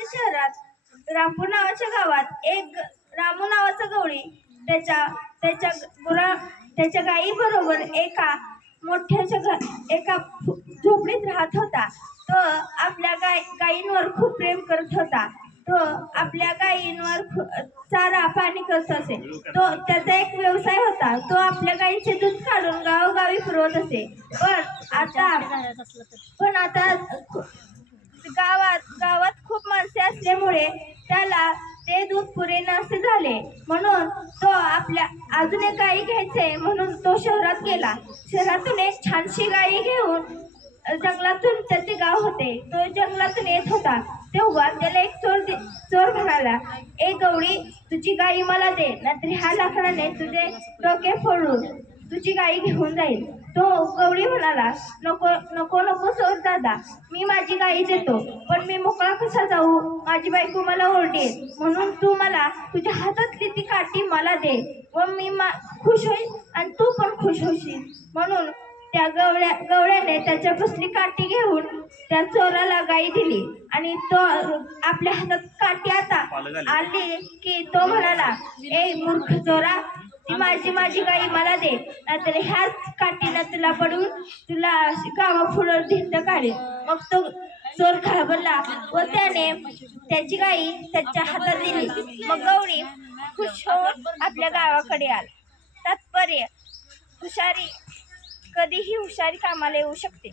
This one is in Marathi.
नावाच्या शहरात रामपूर नावाच्या गावात एक रामू नावाचा गवळी त्याच्या त्याच्या गुरा त्याच्या गायी बरोबर एका मोठ्याच्या एका झोपडीत राहत होता. तो आपल्या गायींवर खूप प्रेम करत होता. तो आपल्या गायींवर चारा पाणी करत असे. तो त्याचा एक व्यवसाय होता. तो आपल्या गायींचे दूध काढून गावोगावी पुरवत असे. पण आता गावात खूप माणसे असल्यामुळे त्याला ते दूध पुरेनासे झाले. म्हणून तो आपल्या अजून एक गाई घ्यायचे म्हणून तो शहरात गेला. शहरातून एक छानशी गाई घेऊन जंगलातून त्याचे गाव होते. तो जंगलातून येत होता तेव्हा त्याला एक चोर म्हणाला, ए गवळी, तुझी गाई मला दे, नाहीतर ह्या लाकडाने तुझे डोके फोडून तुझी गाई घेऊन जाईल. तो गवळी म्हणाला, नको नको नको चोर दादा, मी माझी गाई देतो, पण मी मोकळा कसा जाऊ? माझी बायको मला ओरडेल. म्हणून तू मला तुझ्या हातातली ती काठी मला दे व मी खुश होईल आणि तू पण खुश होशील. म्हणून त्या गवळ्याने त्याच्यापासली काठी घेऊन त्या चोराला गाई दिली आणि तो आपल्या हातात काठी आता आली की तो म्हणाला, ए मूर्ख चोरा, ती माझी गाई मला दे, नाहीतर ह्याच काठीला तुला पडून तुला गावापुढं धिंड काढेल. मग तो चोर घाबरला व त्याने त्याची गाई त्याच्या हातात दिली. मग गवळी खुश होऊन आपल्या गावाकडे आला. तात्पर्य, हुशारी कधीही हुशारी कामाला येऊ शकते.